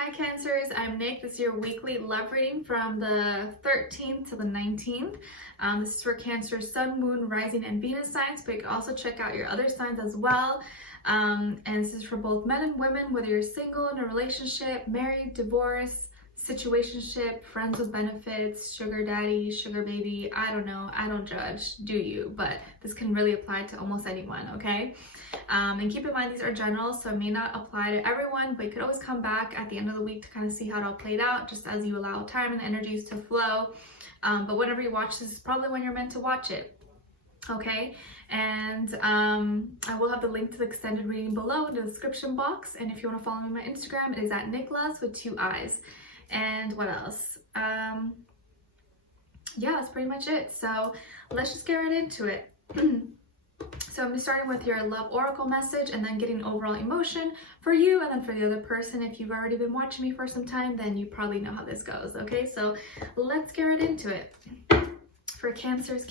Hi Cancers, I'm Nick. This is your weekly love reading from the 13th to the 19th. This is for Cancer, Sun, Moon, Rising, and Venus signs, but you can also check out your other signs as well. And this is for both men and women, whether you're single, in a relationship, married, divorced, situationship, friends with benefits, sugar daddy, sugar baby. I don't know. I don't judge, do you? But this can really apply to almost anyone, okay? And keep in mind, these are general, so it may not apply to everyone, but you could always come back at the end of the week to kind of see how it all played out, just as you allow time and energies to flow. But whenever you watch this is probably when you're meant to watch it, okay? And I will have the link to the extended reading below in the description box. And if you want to follow me on my Instagram, it is at Nicloves with 2 eyes. And what else? Yeah, that's pretty much it. So let's just get right into it. So I'm starting with your love oracle message and then getting overall emotion for you and then for the other person. If you've already been watching me for some time, then you probably know how this goes. Okay, so let's get right into it. For Cancers,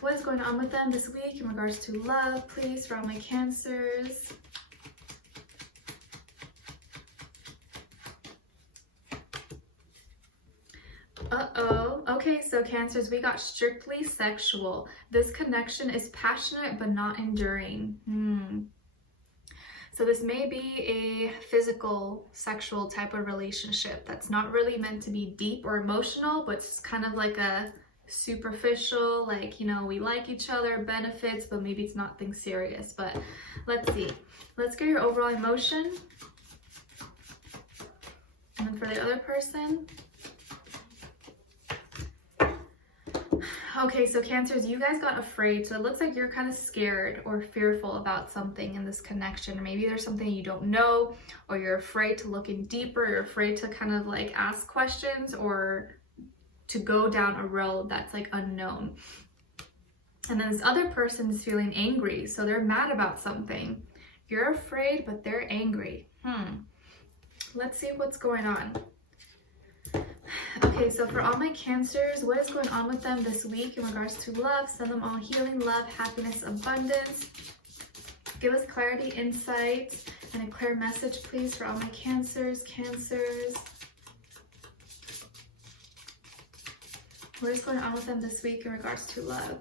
what is going on with them this week in regards to love, please, for all my Cancers? Uh-oh. Okay, so Cancers, we got strictly sexual. This connection is passionate but not enduring. So this may be a physical, sexual type of relationship that's not really meant to be deep or emotional, but it's kind of like a superficial, like, you know, we like each other, benefits, but maybe it's not things serious. But let's see. Let's get your overall emotion. And then for the other person. Okay, so Cancers, you guys got afraid. So it looks like you're kind of scared or fearful about something in this connection. Or maybe there's something you don't know, or you're afraid to look in deeper. You're afraid to kind of like ask questions or to go down a road that's like unknown. And then this other person is feeling angry. So they're mad about something. You're afraid, but they're angry. Let's see what's going on. Okay, so for all my Cancers, what is going on with them this week in regards to love? Send them all healing, love, happiness, abundance. Give us clarity, insight, and a clear message, please, for all my Cancers. What is going on with them this week in regards to love?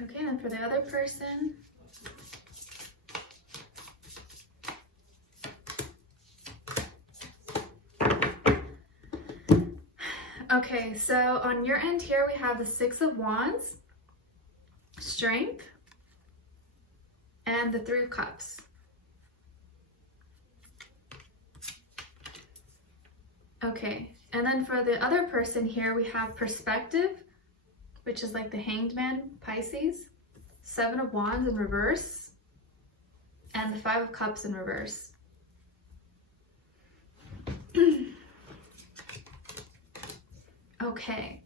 Okay, and for the other person. Okay, so on your end here, we have the 6 of Wands, Strength, and the 3 of Cups. Okay, and then for the other person here, we have Perspective, which is like the Hanged Man, Pisces, 7 of Wands in reverse, and the 5 of Cups in reverse. Okay,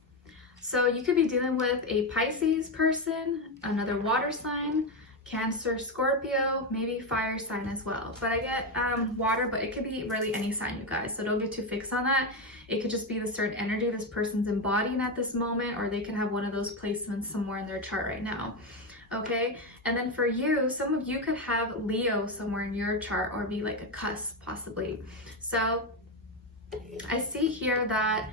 so you could be dealing with a Pisces person, another water sign, Cancer, Scorpio, maybe fire sign as well. But I get water, but it could be really any sign, you guys. So don't get too fixed on that. It could just be the certain energy this person's embodying at this moment, or they can have one of those placements somewhere in their chart right now. Okay, and then for you, some of you could have Leo somewhere in your chart or be like a cusp possibly. So I see here that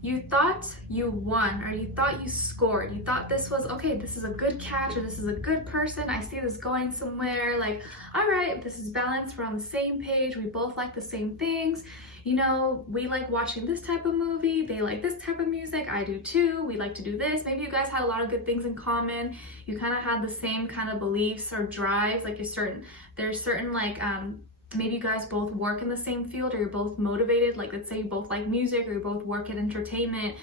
you thought you won, or you thought you scored. You thought this was, okay, this is a good catch, or this is a good person. I see this going somewhere. Like, all right, this is balanced. We're on the same page. We both like the same things. You know, we like watching this type of movie. They like this type of music. I do too. We like to do this. Maybe you guys had a lot of good things in common. You kind of had the same kind of beliefs or drives. Like there's certain like, maybe you guys both work in the same field, or you're both motivated. Like, let's say you both like music, or you both work in entertainment,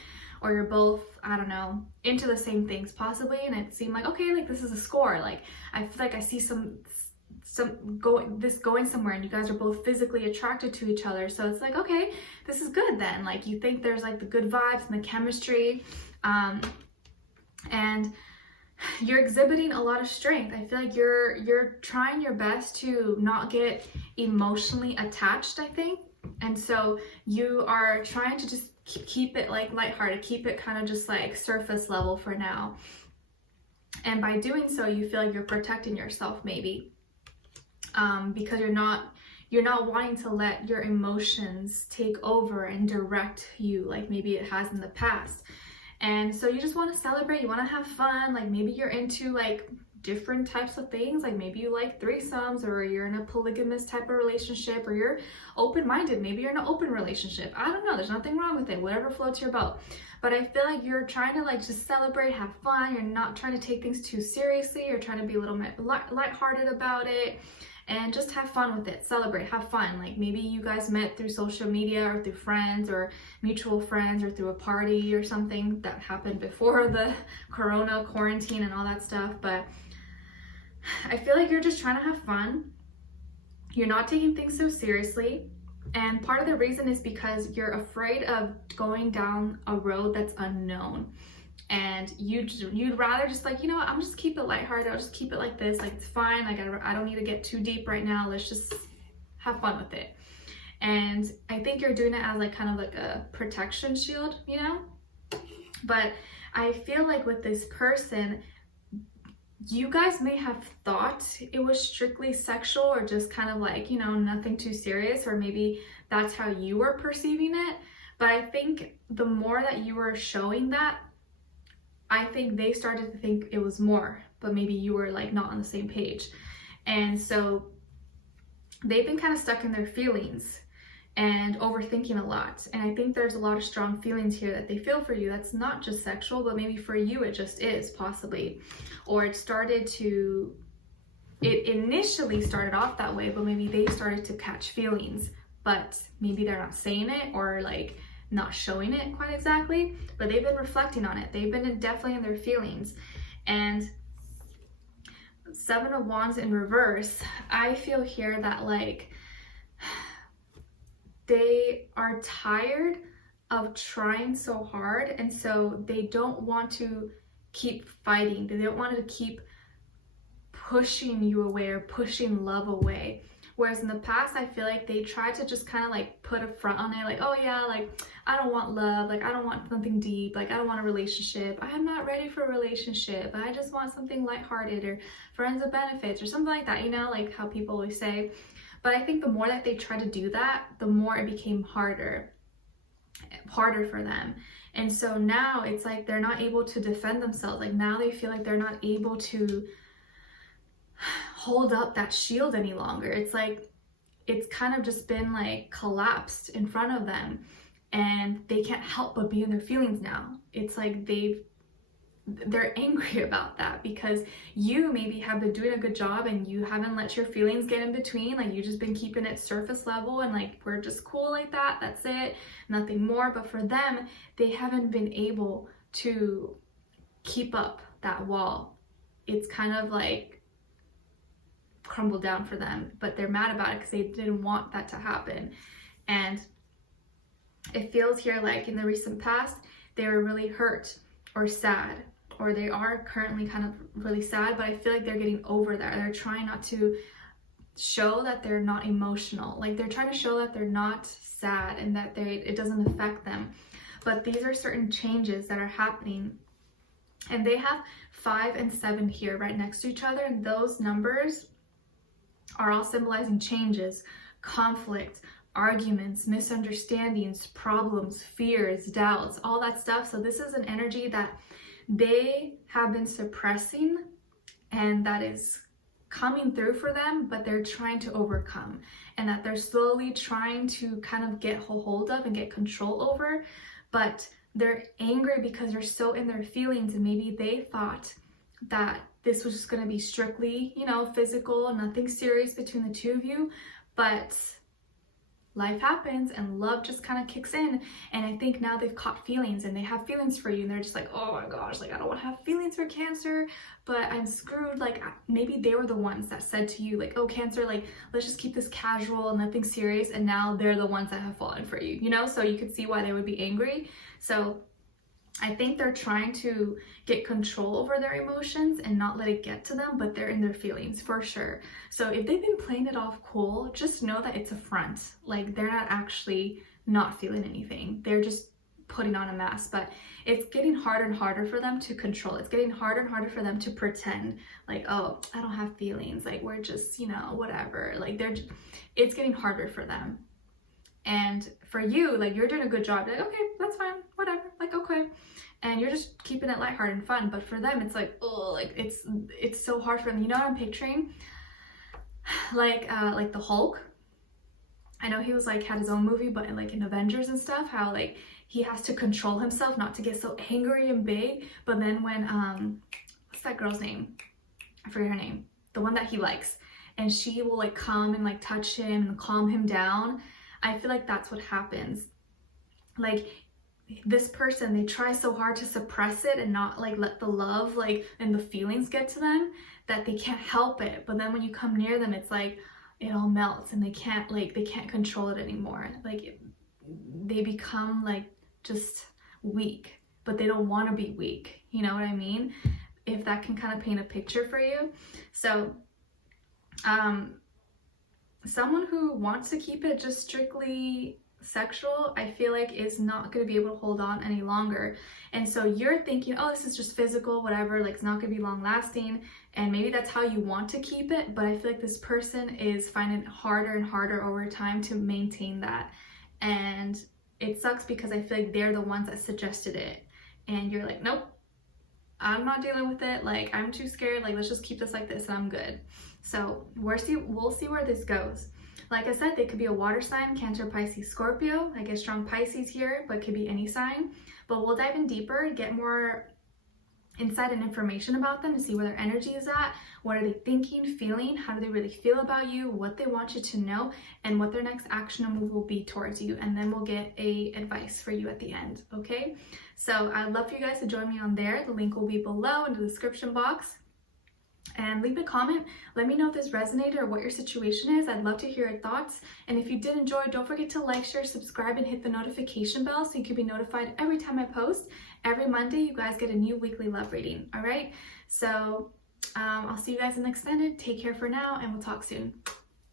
or you're both, I don't know, into the same things possibly. And it seemed like, okay, like this is a score. Like, I feel like I see this going somewhere, and you guys are both physically attracted to each other. So it's like, okay, this is good then. Like, you think there's like the good vibes and the chemistry, and you're exhibiting a lot of strength. I feel like you're trying your best to not get emotionally attached, I think. And so you are trying to just keep it like lighthearted, keep it kind of just like surface level for now. And by doing so, you feel like you're protecting yourself maybe, because you're not wanting to let your emotions take over and direct you like maybe it has in the past. And so you just want to celebrate, you want to have fun, like maybe you're into like different types of things, like maybe you like threesomes, or you're in a polygamous type of relationship, or you're open-minded, maybe you're in an open relationship. I don't know, there's nothing wrong with it, whatever floats your boat. But I feel like you're trying to like just celebrate, have fun, you're not trying to take things too seriously, you're trying to be a little bit lighthearted about it, and just have fun with it, celebrate, have fun. Like maybe you guys met through social media or through friends or mutual friends or through a party or something that happened before the corona quarantine and all that stuff. But I feel like you're just trying to have fun. You're not taking things so seriously. And part of the reason is because you're afraid of going down a road that's unknown. And you'd rather just like, you know what, I'm just keep it lighthearted, I'll just keep it like this, like it's fine, like I don't need to get too deep right now, let's just have fun with it. And I think you're doing it as like kind of like a protection shield, you know? But I feel like with this person, you guys may have thought it was strictly sexual or just kind of like, you know, nothing too serious, or maybe that's how you were perceiving it. But I think the more that you were showing that, I think they started to think it was more, but maybe you were like not on the same page. And so they've been kind of stuck in their feelings and overthinking a lot. And I think there's a lot of strong feelings here that they feel for you. That's not just sexual, but maybe for you it just is, possibly. Or it initially started off that way, but maybe they started to catch feelings, but maybe they're not saying it or like not showing it quite exactly, but they've been reflecting on it. They've been definitely in their feelings. And Seven of Wands in reverse, I feel here that like they are tired of trying so hard, and so they don't want to keep fighting. They don't want to keep pushing you away or pushing love away. Whereas in the past, I feel like they tried to just kind of like put a front on it, like, oh yeah, like I don't want love, like I don't want something deep, like I don't want a relationship, I'm not ready for a relationship, I just want something lighthearted or friends with benefits or something like that, you know, like how people always say. But I think the more that they tried to do that, the more it became harder for them. And so now it's like they're not able to defend themselves. Like now they feel like they're not able to hold up that shield any longer. It's like it's kind of just been like collapsed in front of them, and they can't help but be in their feelings now. It's like they're angry about that because you maybe have been doing a good job and you haven't let your feelings get in between. Like you just been keeping it surface level and like we're just cool like that, that's it, nothing more. But for them, they haven't been able to keep up that wall. It's kind of like crumbled down for them, but they're mad about it because they didn't want that to happen. And it feels here like in the recent past they were really hurt or sad, or they are currently kind of really sad, but I feel like they're getting over that. They're trying not to show that they're not emotional, like they're trying to show that they're not sad and that it doesn't affect them. But these are certain changes that are happening, and they have 5 and 7 here right next to each other, and those numbers are all symbolizing changes, conflict, arguments, misunderstandings, problems, fears, doubts, all that stuff. So this is an energy that they have been suppressing and that is coming through for them, but they're trying to overcome, and that they're slowly trying to kind of get hold of and get control over. But they're angry because they're so in their feelings, and maybe they thought that this was just going to be strictly, you know, physical, nothing serious between the two of you. But life happens and love just kind of kicks in. And I think now they've caught feelings and they have feelings for you, and they're just like, oh my gosh, like I don't want to have feelings for Cancer, but I'm screwed. Like maybe they were the ones that said to you like, oh Cancer, like let's just keep this casual and nothing serious, and now they're the ones that have fallen for you, you know? So you could see why they would be angry. So I think they're trying to get control over their emotions and not let it get to them, but they're in their feelings for sure. So if they've been playing it off cool, just know that it's a front. Like they're not actually not feeling anything. They're just putting on a mask, but it's getting harder and harder for them to control. It's getting harder and harder for them to pretend like, oh, I don't have feelings, like we're just, you know, whatever. Like it's getting harder for them. And for you, like you're doing a good job. Like, okay, that's fine, whatever, like, okay. And you're just keeping it lighthearted and fun. But for them, it's like, oh, like it's so hard for them. You know what I'm picturing? Like the Hulk. I know he was like had his own movie, but like in Avengers and stuff, how like he has to control himself not to get so angry and big. But then when what's that girl's name? I forget her name. The one that he likes, and she will like come and like touch him and calm him down. I feel like that's what happens. Like this person, they try so hard to suppress it and not like let the love like and the feelings get to them that they can't help it. But then when you come near them, it's like it all melts and they can't control it anymore. Like they become like just weak, but they don't want to be weak. You know what I mean? If that can kind of paint a picture for you. So someone who wants to keep it just strictly sexual, I feel like is not going to be able to hold on any longer. And so you're thinking, oh, this is just physical, whatever, like it's not going to be long lasting, and maybe that's how you want to keep it. But I feel like this person is finding it harder and harder over time to maintain that. And it sucks because I feel like they're the ones that suggested it, and you're like, nope, I'm not dealing with it, like I'm too scared, like let's just keep this like this and I'm good. So we'll see where this goes. Like I said, they could be a water sign, Cancer, Pisces, Scorpio. I get strong Pisces here, but it could be any sign. But we'll dive in deeper, get more insight and information about them to see where their energy is at. What are they thinking, feeling? How do they really feel about you? What they want you to know, and what their next action or move will be towards you. And then we'll get a advice for you at the end, okay? So I'd love for you guys to join me on there. The link will be below in the description box. And leave a comment. Let me know if this resonated or what your situation is. I'd love to hear your thoughts. And if you did enjoy, don't forget to like, share, subscribe, and hit the notification bell so you can be notified every time I post. Every Monday, you guys get a new weekly love reading. All right? So I'll see you guys in the extended. Take care for now, and we'll talk soon.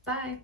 Bye.